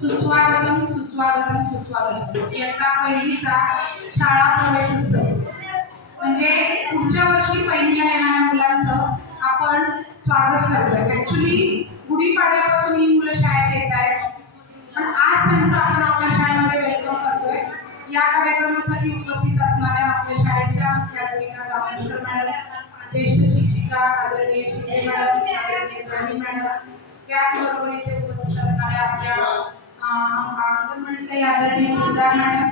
सुस्वागतम सुस्वागतम सुस्वागतम. इयत्ता पहिलीचा शाळा प्रवेशोत्सव म्हणजे पुढच्या वर्षी पहिलीला येणाऱ्या मुलांचं आपण स्वागत करतोय. ऍक्च्युली गुढीपाडव्यापासून ही मुलं शाळेत येत आहेत, पण आज त्यांचं आपण आपल्या शाळेमध्ये वेलकम करतोय. या कार्यक्रमासाठी उपस्थित असणाऱ्या आपल्या शाळेच्या मुख्याध्यापिका दामोदर मॅडम, ज्येष्ठ शिक्षिका आदरणीय शिंदे मॅडम, आदरणीय ग्रामी मॅडम, त्याचबरोबर इथे उपस्थित असणाऱ्या आपल्या अंगणवाडीताई आदरणीय मुलदार मॅडम,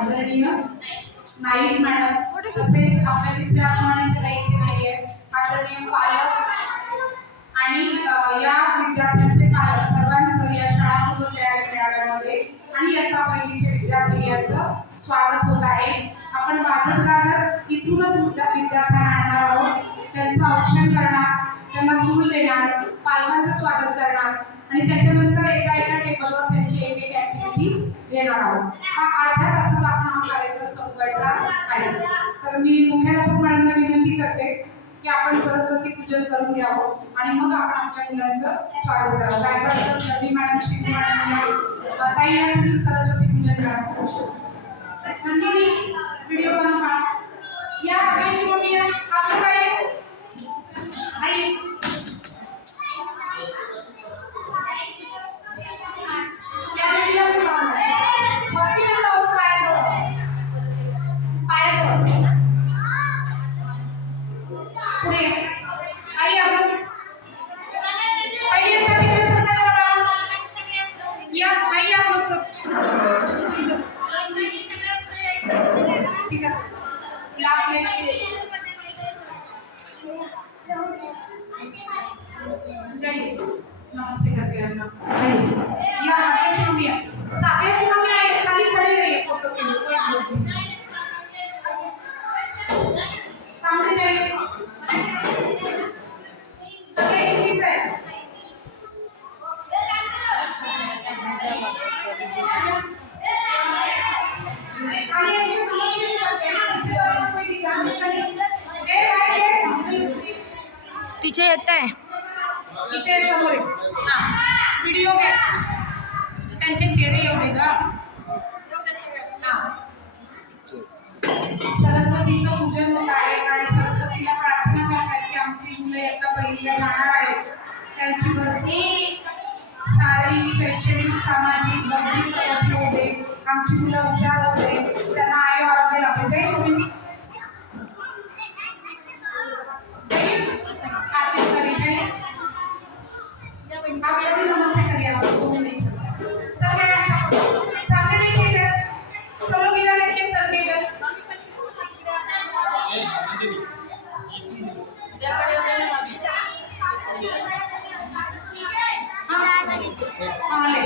आदरणीय नाईक मॅडम, तसेच आपल्या तिसऱ्या अंगणवाडीच्या ताई इथे नाही आहेत, आदरणीय पालक आणि या विद्यार्थ्यांचे पालक सर्वांचं या शाळापूर्व तयारी मेळाव्यामध्ये आणि इयत्ता पहिलीचे विद्यार्थी यांचं स्वागत होत आहे. आपण वाजत गाजत इथूनच विद्यार्थ्यांना आणणार आहोत, त्यांचं औक्षण करणार, त्यांना फूल देणार, पालकांचं स्वागत करणार आणि त्याच्यानंतर एका टेबलवर त्यांची एक एक ऍक्टिव्हिटी घेणार आहोत. हा अर्ध्या तासात आपण हा कार्यक्रम संपवायचा आहे. तर मी मुख्याध्यापक मॅडमना विनंती करते की आपण सरस्वती पूजन करून घ्यावं आणि मग आपण आपल्या मुलांचं स्वागत करावं. गायकवाड सर, रवी मॅडम, शिंदे मॅडम या ताई या सरस्वती पूजन करा. नंदिनी व्हिडिओ बनवा. या सगळ्यांची मम्मी आपण काय आई नमस्ते करते हैं ना या अच्छी मम्मी साफिया की मम्मी आई खाली खड़ी रही है फोटो के लिए सामने जाइए सगळे इथेच आहे. पीछे येत आहे इथे समोर व्हिडिओ घ्या, त्यांचे चेहरे येऊ दे ग. सरस्वतीचं पूजन होत आहे आणि सरस्वतीला प्रार्थना करतात की आमची मुलं इयत्ता पहिलीला जाणार आहेत, त्यांची भरती शारीरिक, शैक्षणिक, सामाजिक बौद्धिक प्रगती होऊ दे, आमची मुलं हुशार होऊ दे, त्यांना आयु आरोग्य लाभू दे. तुम्ही आप लोग नमस्ते करिए. आप लोगों ने सर क्या सामने नहीं इधर सब लोग इधर देखिए सर के इधर. हाँ ले